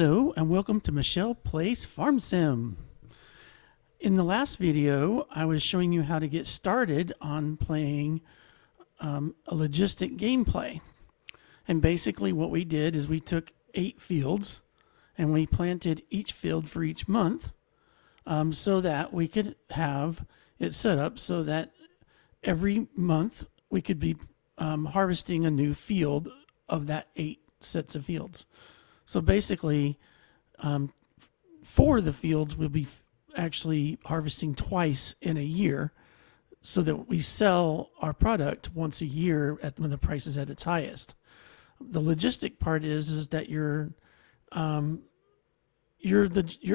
Hello and welcome to Michelle Plays Farm Sim. In the last video, I was showing you how to get started on playing a logistic gameplay. And basically what we did is we took 8 fields and we planted each field for each month so that we could have it set up so that every month we could be harvesting a new field of that 8 sets of fields. So basically, 4 of the fields we'll be actually harvesting twice in a year so that we sell our product once a year when the price is at its highest. The logistic part is that your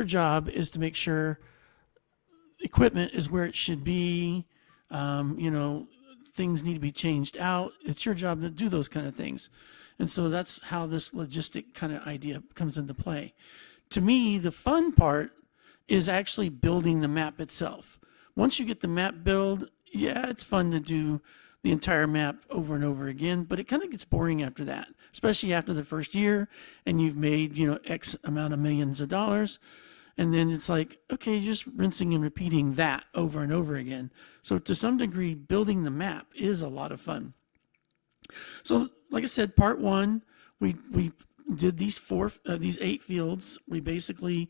job is to make sure equipment is where it should be. Things need to be changed out. It's your job to do those kind of things. And so that's how this logistic kind of idea comes into play. To me, the fun part is actually building the map itself. Once you get the map built, yeah, it's fun to do the entire map over and over again, but it kind of gets boring after that, especially after the first year and you've made, X amount of millions of dollars. And then it's like, okay, just rinsing and repeating that over and over again. So to some degree, building the map is a lot of fun. So like I said, part 1, we did these 8 fields. We basically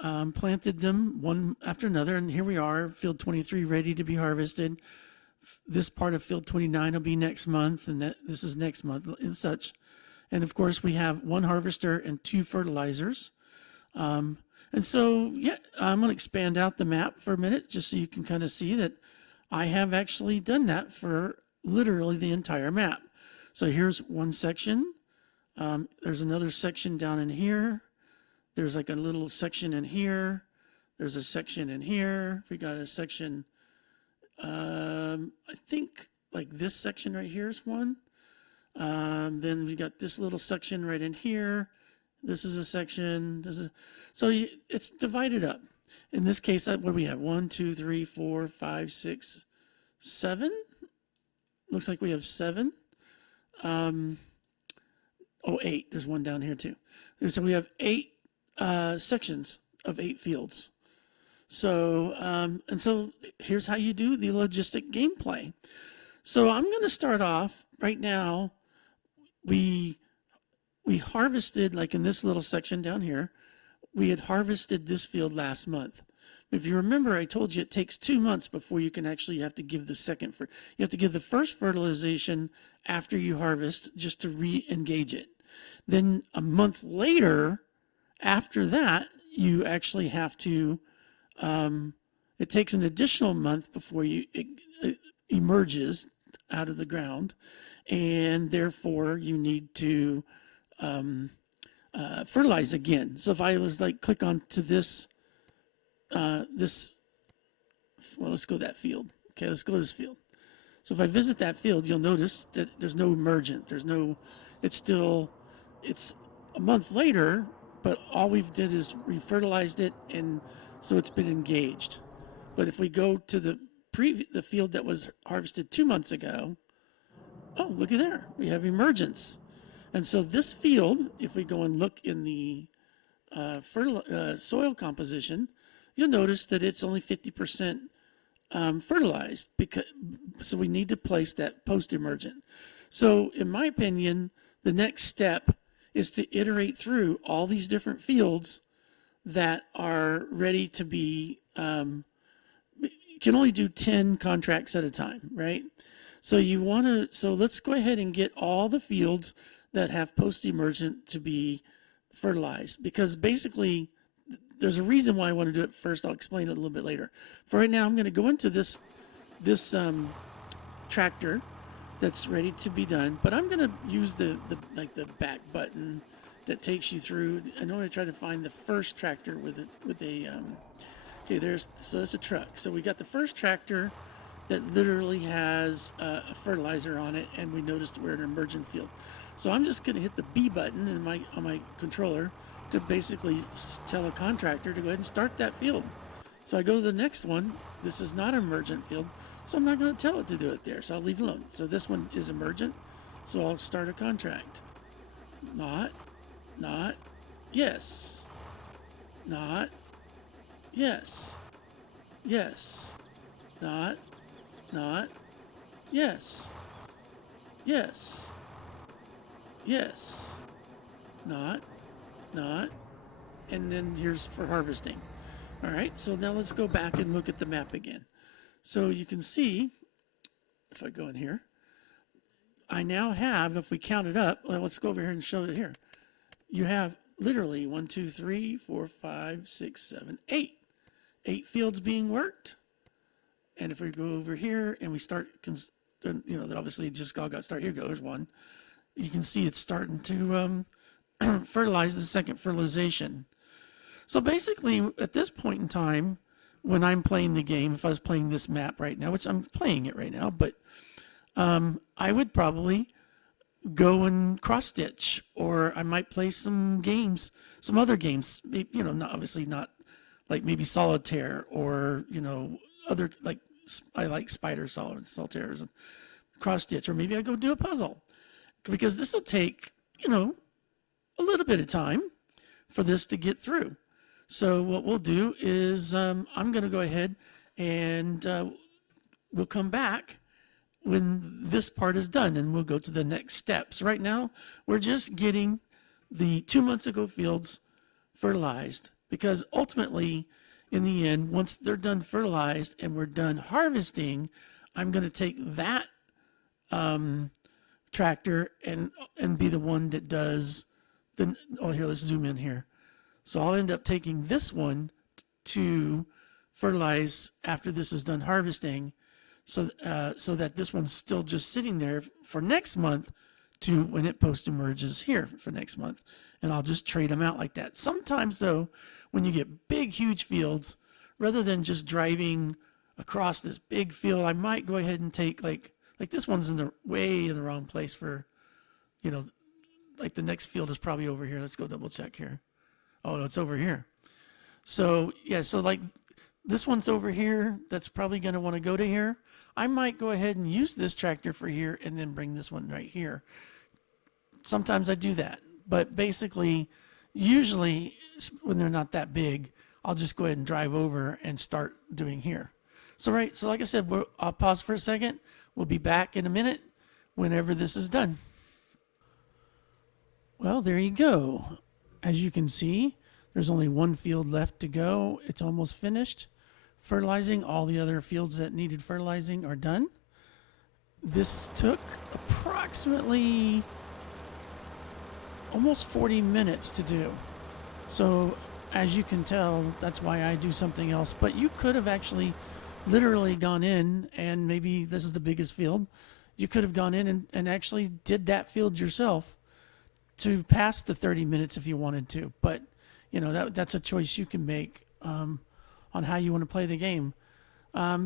planted them one after another, and here we are, field 23 ready to be harvested. This part of field 29 will be next month, and this is next month and such. And of course, we have 1 harvester and 2 fertilizers. And so, yeah, I'm going to expand out the map for a minute just so you can kind of see that I have actually done that for literally the entire map. So here's one section. There's another section down in here. There's like a little section in here. There's a section in here. We got a section, I think like this section right here is one. Then we got this little section right in here. This is a section. So it's divided up. In this case, what do we have? 1, 2, 3, 4, 5, 6, 7. Looks like we have 7. 8. There's one down here too. So we have 8 sections of 8 fields. So and so here's how you do the logistic gameplay. So I'm going to start off right now. We harvested, like in this little section down here, we had harvested this field last month. If you remember, I told you it takes 2 months before you can actually have to give the second. You have to give the first fertilization after you harvest just to re-engage it. Then a month later, after that, you actually have to, it takes an additional month before it emerges out of the ground. And therefore, you need to fertilize again. So if I was like, click on to this, well, let's go to that field. Okay, let's go to this field. So if I visit that field, you'll notice that there's no emergent. It's a month later, but all we've did is refertilized it, and so it's been engaged. But if we go to the field that was harvested 2 months ago, oh, look at there, we have emergence. And so this field, if we go and look in the soil composition, you'll notice that it's only 50% fertilized, so we need to place that post-emergent. So in my opinion, the next step is to iterate through all these different fields that are ready to be, you can only do 10 contracts at a time, right? So let's go ahead and get all the fields that have post-emergent to be fertilized, because basically there's a reason why I want to do it first. I'll explain it a little bit later. For right now, I'm going to go into this tractor that's ready to be done, but I'm going to use the back button that takes you through. I know I try to find the first tractor with a okay, that's a truck. So we got the first tractor that literally has a fertilizer on it, and we noticed we're in an emergent field. So I'm just going to hit the B button on my controller to basically tell a contractor to go ahead and start that field. So I go to the next one. This is not an emergent field, so I'm not going to tell it to do it there. So I'll leave it alone. So this one is emergent, so I'll start a contract. Not, Yes. Not. Yes. Yes. Not. Not. Yes. Yes. Yes. Not. Not. And then here's for harvesting. All right, so now let's go back and look at the map again. So you can see, if I go in here, I now have, if we count it up, well, let's go over here and show it here. You have literally 1, 2, 3, 4, 5, 6, 7, 8. 8 fields being worked. And if we go over here and we start, obviously just all got started. Here goes one. You can see it's starting to fertilize the second fertilization. So basically, at this point in time, when I'm playing the game, if I was playing this map right now, which I'm playing it right now, but I would probably go and cross stitch, or I might play some games, some other games. Not obviously not like maybe solitaire, or other like I like spider solitaires and cross stitch, or maybe I go do a puzzle, because this will take a little bit of time for this to get through. So what we'll do is I'm going to go ahead and we'll come back when this part is done, and we'll go to the next steps. Right now, we're just getting the 2 months ago fields fertilized, because ultimately, in the end, once they're done fertilized and we're done harvesting, I'm going to take that tractor and be the one that does the. Oh, here, let's zoom in here. So I'll end up taking this one to fertilize after this is done harvesting, so that this one's still just sitting there for next month to when it post emerges here for next month. And I'll just trade them out like that. Sometimes though, when you get big, huge fields, rather than just driving across this big field, I might go ahead and take like this one's way in the wrong place for, like the next field is probably over here. Let's go double check here. Oh, no, it's over here. So, yeah, so like this one's over here. That's probably going to want to go to here. I might go ahead and use this tractor for here and then bring this one right here. Sometimes I do that. But basically, usually when they're not that big, I'll just go ahead and drive over and start doing here. So like I said, I'll pause for a second. We'll be back in a minute whenever this is done. Well, there you go. As you can see, there's only one field left to go. It's almost finished. Fertilizing, all the other fields that needed fertilizing are done. This took approximately almost 40 minutes to do. So as you can tell, that's why I do something else. But you could have actually literally gone in, and maybe this is the biggest field. You could have gone in and actually did that field yourself to pass the 30 minutes if you wanted to. But that's a choice you can make on how you want to play the game.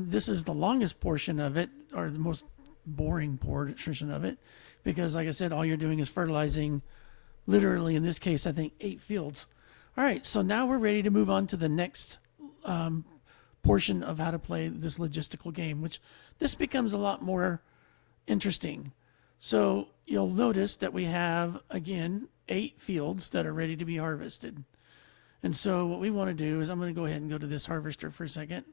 This is the longest portion of it, or the most boring portion of it, because like I said, all you're doing is fertilizing, literally in this case, I think 8 fields. All right, so now we're ready to move on to the next portion of how to play this logistical game, which this becomes a lot more interesting. So you'll notice that we have, again, 8 fields that are ready to be harvested. And so what we want to do is I'm going to go ahead and go to this harvester for a second.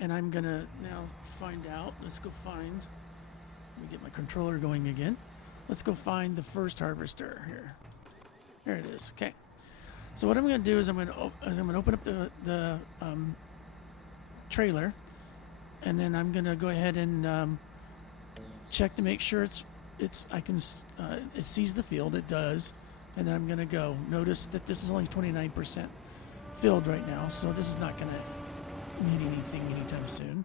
And I'm going to now find out. Let's go find. Let me get my controller going again. Let's go find the first harvester here. There it is. Okay. So what I'm going to do is I'm going to open up the trailer, and then I'm going to go ahead and check to make sure it sees the field. It does. And then I'm going to go. Notice that this is only 29% filled right now, so this is not going to need anything anytime soon.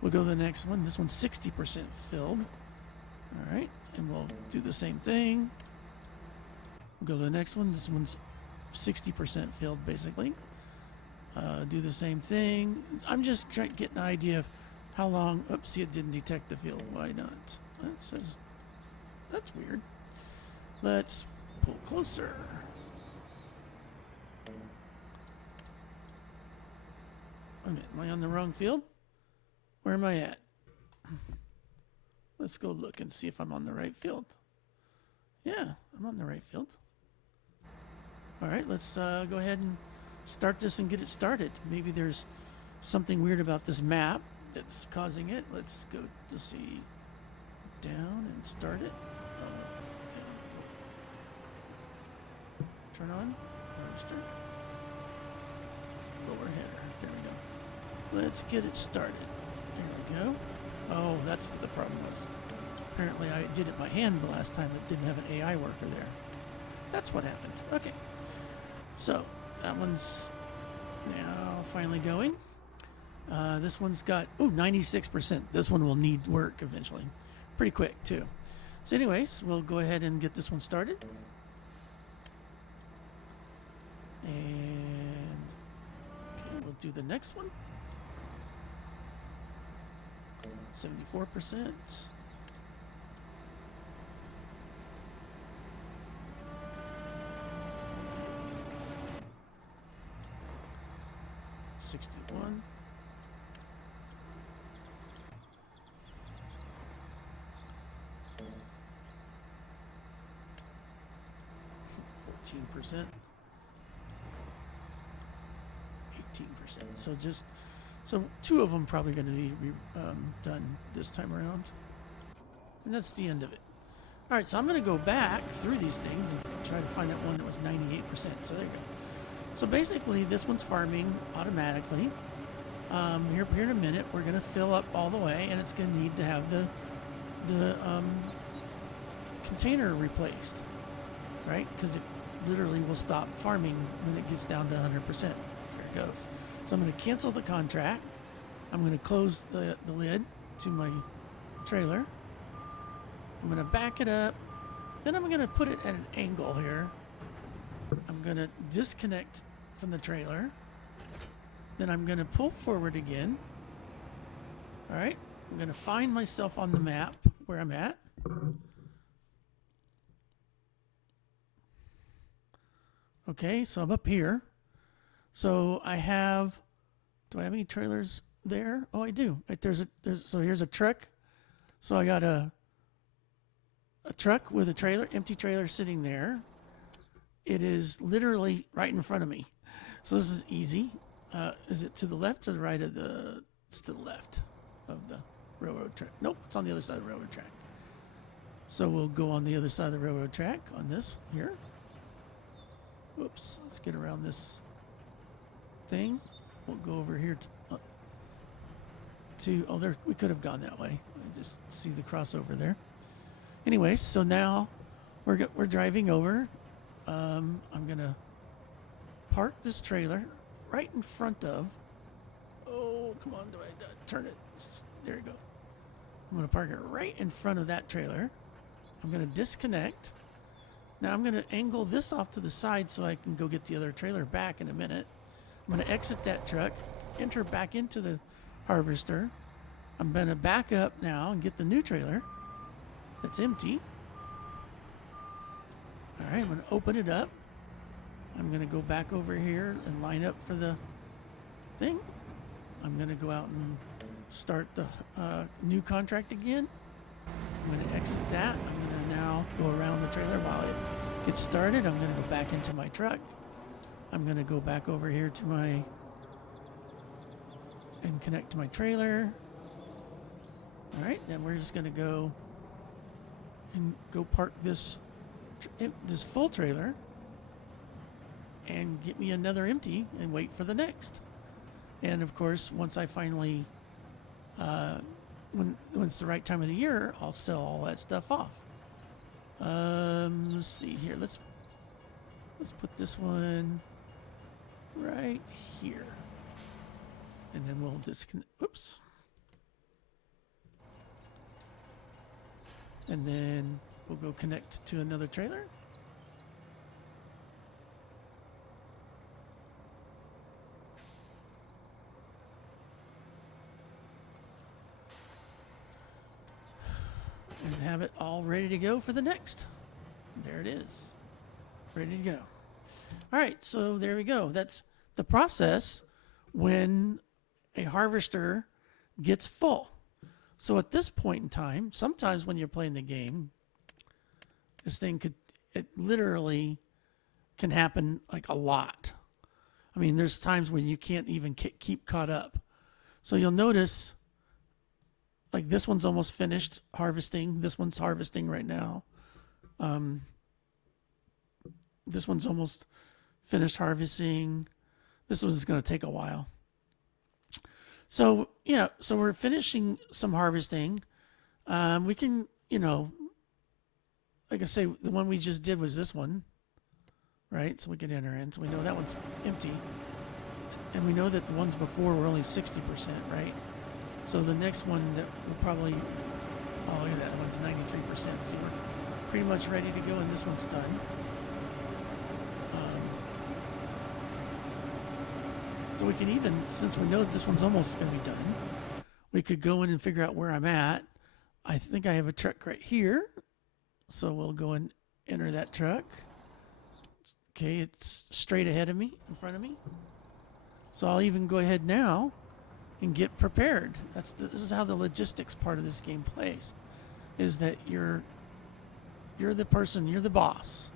We'll go to the next one. This one's 60% filled. All right, and we'll do the same thing. We'll go to the next one. This one's 60% filled, basically. Do the same thing. I'm just trying to get an idea of how long. Oops, see, it didn't detect the field. Why not? That's weird. Let's pull closer. Wait a minute, am I on the wrong field? Where am I at? Let's go look and see if I'm on the right field. Yeah, I'm on the right field. All right, let's go ahead and start this and get it started. Maybe there's something weird about this map that's causing it. Let's go to see down and start it. Oh, down. Turn on harvester. Lower header. There we go. Let's get it started. There we go. Oh, that's what the problem was. Apparently I did it by hand the last time. It didn't have an AI worker there. That's what happened. Okay. So that one's now finally going. This one's got, 96%. This one will need work eventually. Pretty quick too. So anyways, we'll go ahead and get this one started. And okay, we'll do the next one. 74%. 61. 14%. 18%. So two of them probably going to be done this time around. And that's the end of it. All right, so I'm going to go back through these things and try to find that one that was 98%. So there you go. So basically, this one's farming automatically. Here in a minute, we're going to fill up all the way, and it's going to need to have the container replaced, right? Because it literally will stop farming when it gets down to 100%. There it goes. So I'm going to cancel the contract. I'm going to close the lid to my trailer. I'm going to back it up. Then I'm going to put it at an angle here. I'm going to disconnect from the trailer. Then I'm going to pull forward again. All right. I'm going to find myself on the map where I'm at. Okay, so I'm up here. So I have, do I have any trailers there? Oh, I do. Right, so here's a truck. So I got a truck with a trailer, empty trailer sitting there. It is literally right in front of me. So this is easy. Is it to the left or the right of the, it's to the left of the railroad track. Nope, it's on the other side of the railroad track. So we'll go on the other side of the railroad track on this here. Whoops, let's get around this thing. We'll go over here oh, there, we could have gone that way. I just see the crossover there. Anyway, so now we're driving over. I'm gonna park this trailer right in front of. Oh, come on! Do I turn it? There you go. I'm gonna park it right in front of that trailer. I'm gonna disconnect. Now I'm gonna angle this off to the side so I can go get the other trailer back in a minute. I'm gonna exit that truck, enter back into the harvester. I'm gonna back up now and get the new trailer that's empty. All right, I'm going to open it up. I'm going to go back over here and line up for the thing. I'm going to go out and start the new contract again. I'm going to exit that. I'm going to now go around the trailer while it gets started. I'm going to go back into my truck. I'm going to go back over here to my and connect to my trailer. All right, then we're just going to go park this full trailer and get me another empty and wait for the next. And of course, once I finally, when it's the right time of the year, I'll sell all that stuff off. Let's see here. Let's put this one right here, and then we'll disconnect. Oops. And then we'll go connect to another trailer. And have it all ready to go for the next. There it is. Ready to go. All right, so there we go. That's the process when a harvester gets full. So at this point in time, sometimes when you're playing the game, this thing it literally can happen like a lot. I mean, there's times when you can't even keep caught up. So you'll notice like this one's almost finished harvesting. This one's harvesting right now. This one's almost finished harvesting. This one's going to take a while. So yeah, so we're finishing some harvesting. We can, like I say, the one we just did was this one, right? So we can enter in. So we know that one's empty. And we know that the ones before were only 60%, right? So the next one that will probably, oh, look at that one's 93%. So we're pretty much ready to go, and this one's done. So we can even, since we know that this one's almost going to be done, we could go in and figure out where I'm at. I think I have a truck right here. So we'll go and enter that truck. Okay, it's straight ahead of me, in front of me. So I'll even go ahead now and get prepared. This is how the logistics part of this game plays, is that you're the person, you're the boss,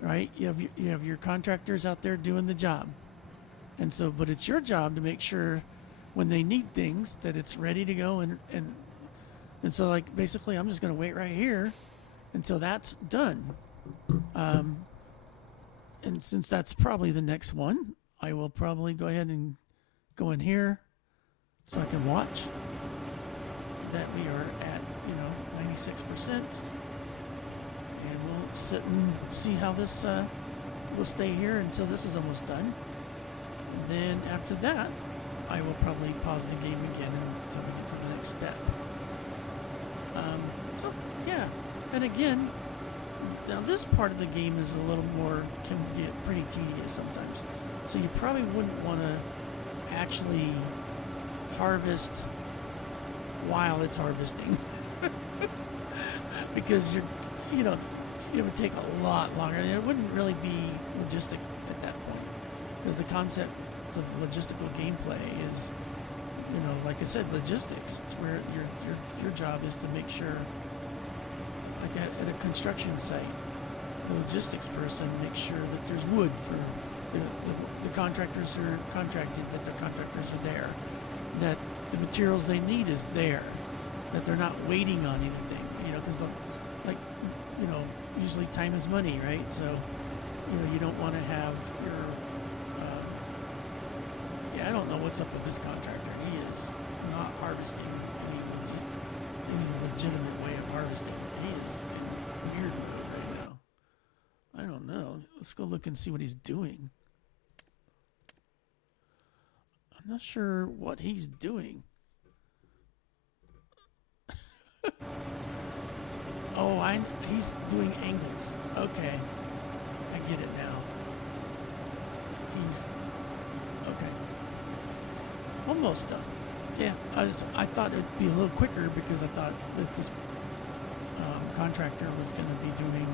right? You have your contractors out there doing the job. And so, but it's your job to make sure when they need things that it's ready to go. And so, like, basically I'm just going to wait right here until that's done. And since that's probably the next one, I will probably go ahead and go in here so I can watch that we are at, 96%. And we'll sit and see how this, we'll stay here until this is almost done. And then after that, I will probably pause the game again until we get to the next step. So, yeah. And again, now this part of the game is a little more, can get pretty tedious sometimes. So you probably wouldn't want to actually harvest while it's harvesting. Because it would take a lot longer. And it wouldn't really be logistic at that point. Because the concept of logistical gameplay is, like I said, logistics. It's where your job is to make sure, like at a construction site, the logistics person makes sure that there's wood for the contractors who are contracted, that their contractors are there, that the materials they need is there, that they're not waiting on anything, because usually time is money, right? So, you don't want to have your, I don't know what's up with this contractor. He is not harvesting any legitimate way of harvesting. He is in a weird mode right now. I don't know. Let's go look and see what he's doing. I'm not sure what he's doing. He's doing angles. Okay. I get it now. Okay. Almost done. Yeah, I thought it'd be a little quicker because I thought that this contractor was going to be doing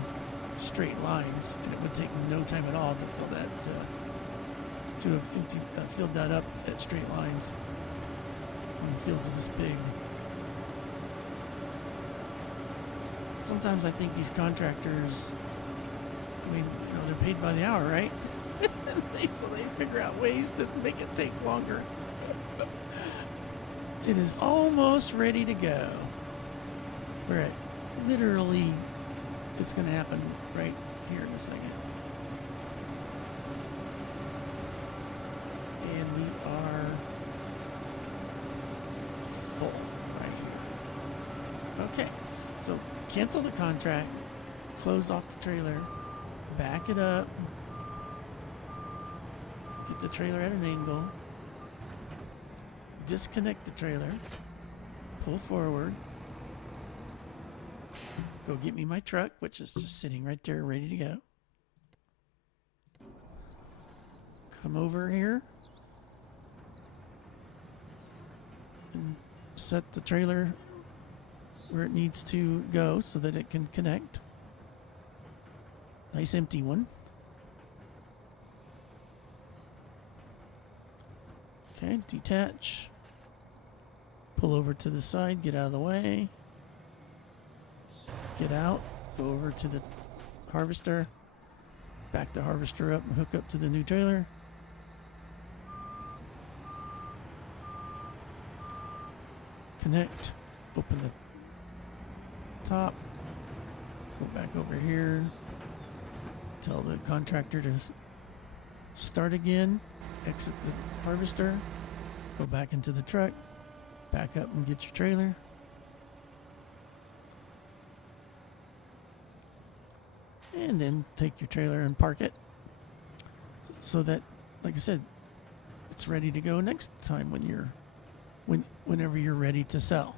straight lines, and it would take no time at all to fill that to have filled that up at straight lines when the fields are this big. Sometimes I think these contractors, they're paid by the hour, right? So they figure out ways to make it take longer. It is almost ready to go. We're at literally, it's going to happen right here in a second. And we are full right here. Okay, so cancel the contract, close off the trailer, back it up, get the trailer at an angle, disconnect the trailer, pull forward, go get me my truck, which is just sitting right there ready to go. Come over here and set the trailer where it needs to go so that it can connect. Nice empty one. Okay, detach. Pull over to the side, get out of the way. Get out, go over to the harvester. Back the harvester up and hook up to the new trailer. Connect. Open the top. Go back over here. Tell the contractor to start again. Exit the harvester. Go back into the truck. Back up and get your trailer. And then take your trailer and park it so that, like I said, it's ready to go next time whenever you're ready to sell.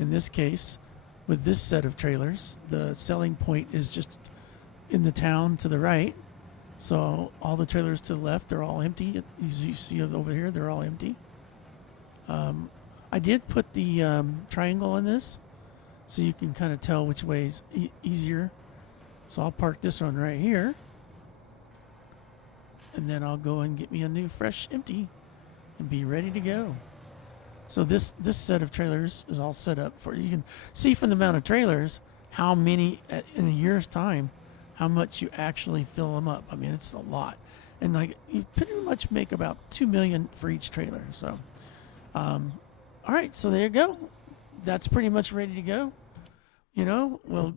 In this case, with this set of trailers, the selling point is just in the town to the right. So all the trailers to the left, they're all empty. As you see over here, they're all empty. I did put the triangle on this so you can kind of tell which way is easier. So I'll park this one right here, and then I'll go and get me a new fresh empty and be ready to go. So this set of trailers is all set up for you. You can see from the amount of trailers how many in a year's time, how much you actually fill them up. I mean, it's a lot, and like you pretty much make about $2 million for each trailer. So, all right, so there you go. That's pretty much ready to go. You know, we'll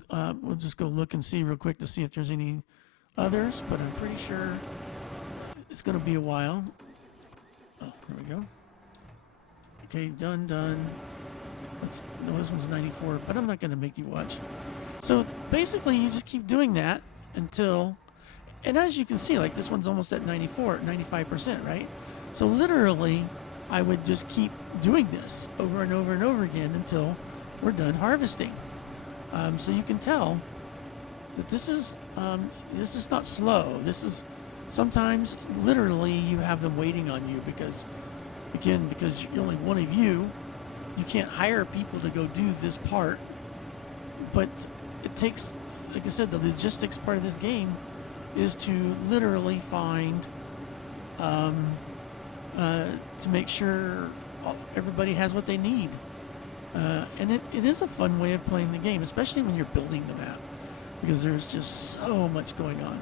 just go look and see real quick to see if there's any others, but I'm pretty sure it's going to be a while. Oh, here we go. Okay, done. No, this one's 94, but I'm not going to make you watch. So basically, you just keep doing that until, and as you can see, like this one's almost at 95%, right? So literally, I would just keep doing this over and over and over again until we're done harvesting. So you can tell that this is not slow. This is sometimes literally you have them waiting on you because you're only one of you can't hire people to go do this part. But it takes, like I said, the logistics part of this game is to literally find to make sure everybody has what they need. And it is a fun way of playing the game, especially when you're building the map, because there's just so much going on.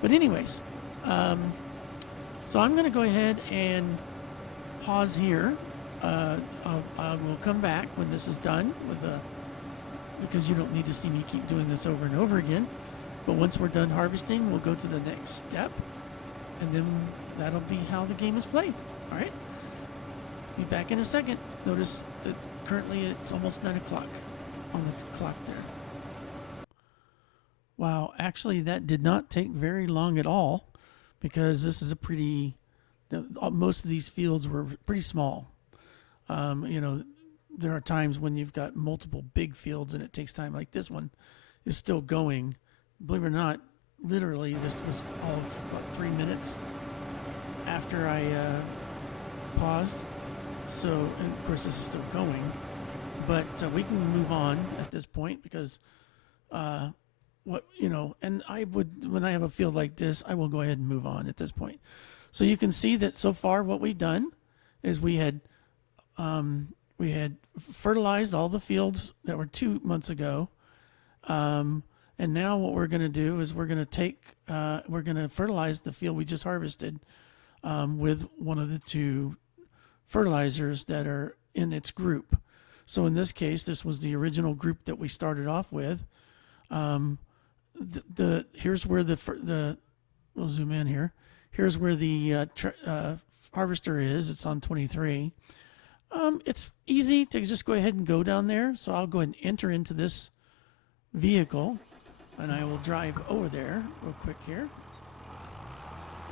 But anyways, so I'm going to go ahead and pause here. I will come back when this is done because you don't need to see me keep doing this over and over again. But once we're done harvesting, we'll go to the next step, and then that'll be how the game is played. All right? Be back in a second. Notice that currently it's almost 9 o'clock on the clock there. Wow, actually that did not take very long at all, because this is most of these fields were pretty small. You know, there are times when you've got multiple big fields and it takes time. Like this one is still going. Believe it or not, literally this was all of about 3 minutes after I paused. So, and of course this is still going, but we can move on at this point because and when I have a field like this, I will go ahead and move on at this point. So you can see that so far what we've done is we had fertilized all the fields that were 2 months ago. And now what we're going to do is we're going to fertilize the field we just harvested with one of the 2 fertilizers that are in its group. So in this case, this was the original group that we started off with. Here's where we'll zoom in here. Here's where the harvester is. It's on 23. It's easy to just go ahead and go down there. So I'll go ahead and enter into this vehicle, and I will drive over there real quick here.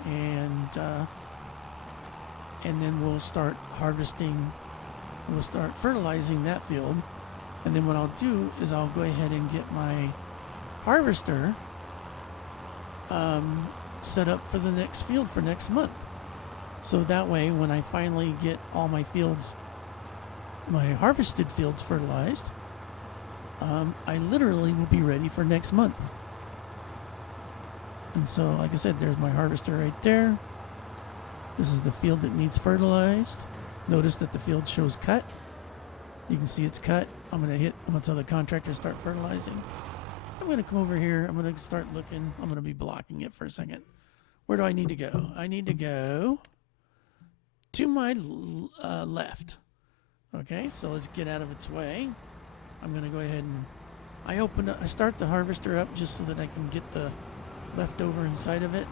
And then we'll start harvesting. We'll start fertilizing that field. And then what I'll do is I'll go ahead and get my harvester set up for the next field for next month. So that way, when I finally get all my fields, my harvested fields fertilized, I literally will be ready for next month. And so, like I said, there's my harvester right there. This is the field that needs fertilized. Notice that the field shows cut. You can see it's cut. I'm gonna tell the contractor to start fertilizing. I'm going to come over here. I'm going to start looking. I'm going to be blocking it for a second. Where do I need to go? I need to go to my left. Okay, so let's get out of its way. I'm going to go ahead and I start the harvester up just so that I can get the leftover inside of it.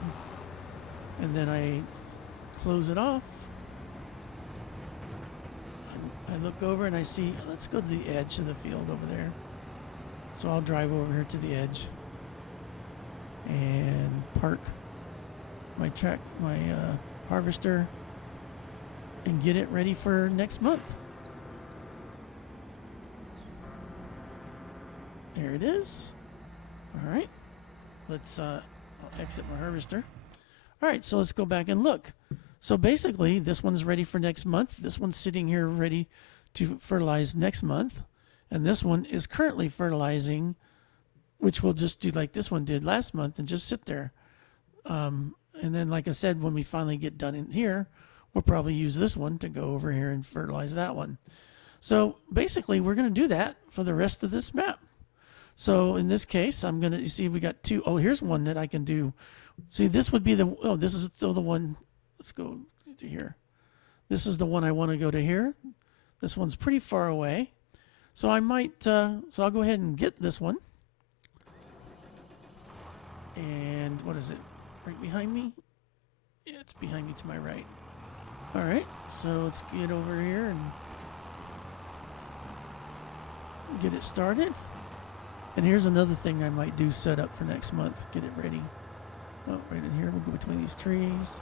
And then I close it off. I look over and I see, let's go to the edge of the field over there. So I'll drive over here to the edge and park my harvester and get it ready for next month. There it is. All right. I'll exit my harvester. All right, so let's go back and look. So basically, this one's ready for next month. This one's sitting here ready to fertilize next month. And this one is currently fertilizing, which we'll just do like this one did last month and just sit there. And then, like I said, when we finally get done in here, we'll probably use this one to go over here and fertilize that one. So basically, we're going to do that for the rest of this map. So in this case, you see we got two. Oh, here's one that I can do. See, this would be this is still the one. Let's go to here. This is the one I want to go to here. This one's pretty far away. So I might, so I'll go ahead and get this one. And what is it? Right behind me? Yeah, it's behind me to my right. All right, so let's get over here and get it started. And here's another thing I might do, set up for next month. Get it ready. Oh, right in here. We'll go between these trees.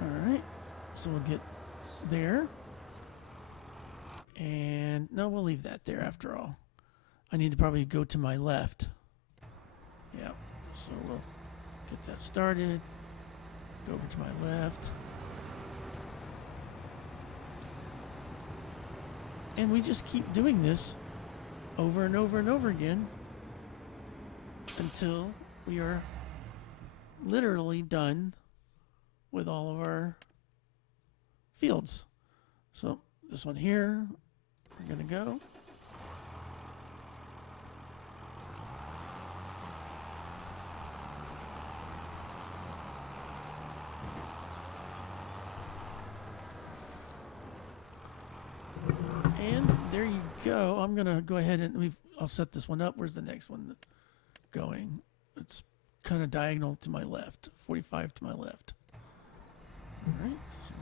All right. So we'll get there. And no, we'll leave that there after all. I need to probably go to my left. Yeah. So we'll get that started. Go over to my left. And we just keep doing this over and over and over again until we are literally done with all of our fields. So this one here, we're going to go. And there you go. I'm going to go ahead and I'll set this one up. Where's the next one going? It's kind of diagonal to my left, 45 to my left. All right. So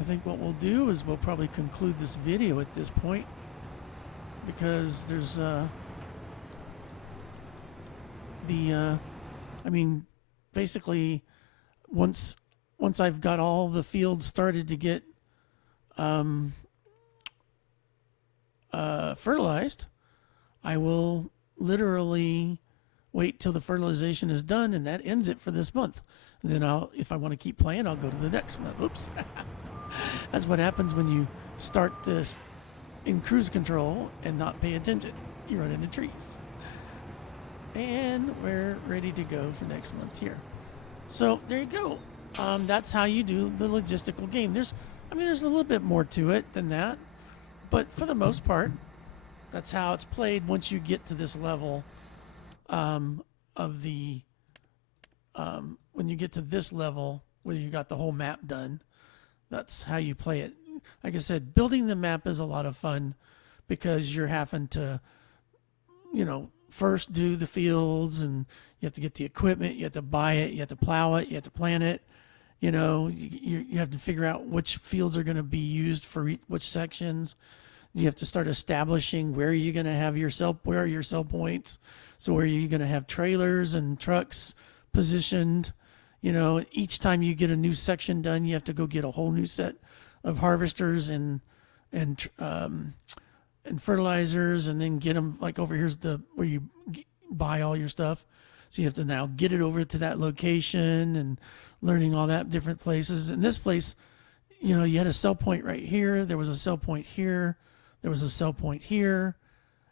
I think what we'll do is we'll probably conclude this video at this point because there's basically once I've got all the fields started to get fertilized, I will literally wait till the fertilization is done, and that ends it for this month. And then if I want to keep playing, I'll go to the next month. Oops. That's what happens when you start this in cruise control and not pay attention. You run into trees. And we're ready to go for next month here. So there you go. That's how you do the logistical game. There's a little bit more to it than that, but for the most part, that's how it's played once you get to this level when you get to this level where you got the whole map done, that's how you play it. Like I said, building the map is a lot of fun because you're having to, first do the fields, and you have to get the equipment, you have to buy it, you have to plow it, you have to plant it. You have to figure out which fields are going to be used for which sections. You have to start establishing where you're going to have where are your sell points. So where are you going to have trailers and trucks positioned? Each time you get a new section done, you have to go get a whole new set of harvesters and fertilizers, and then get them, like over here's where you buy all your stuff. So you have to now get it over to that location and learning all that different places. In this place, you had a sell point right here. There was a sell point here. There was a sell point here.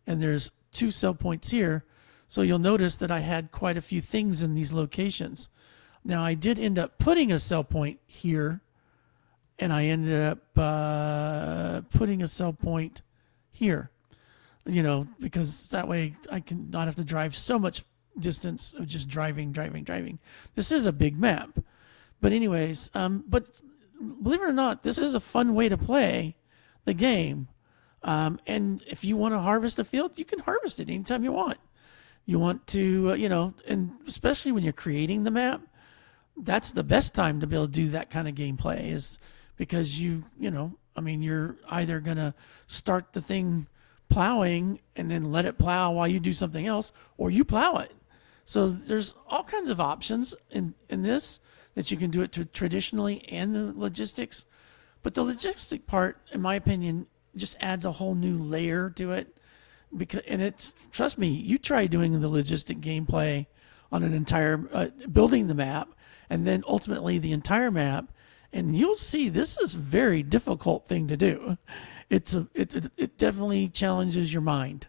And there's two sell points here. So you'll notice that I had quite a few things in these locations. Now I did end up putting a sell point here, and I ended up putting a sell point here. because that way I can not have to drive so much distance of just driving. This is a big map. But anyways, but believe it or not, this is a fun way to play the game. And if you want to harvest a field, you can harvest it anytime you want. You want to, and especially when you're creating the map, that's the best time to be able to do that kind of gameplay is because you're either going to start the thing plowing and then let it plow while you do something else, or you plow it. So there's all kinds of options in this that you can do it traditionally and the logistics. But the logistic part, in my opinion, just adds a whole new layer to it. And it's, trust me, you try doing the logistic gameplay on an entire, building the map, and then ultimately the entire map, and you'll see this is a very difficult thing to do. It definitely challenges your mind.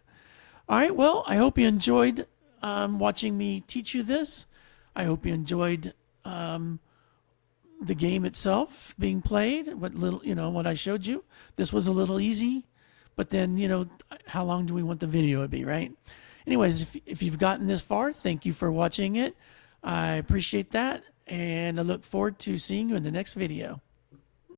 All right, well, I hope you enjoyed watching me teach you this. I hope you enjoyed the game itself being played. What I showed you. This was a little easy, but then how long do we want the video to be, right? Anyways, if you've gotten this far, thank you for watching it. I appreciate that, and I look forward to seeing you in the next video.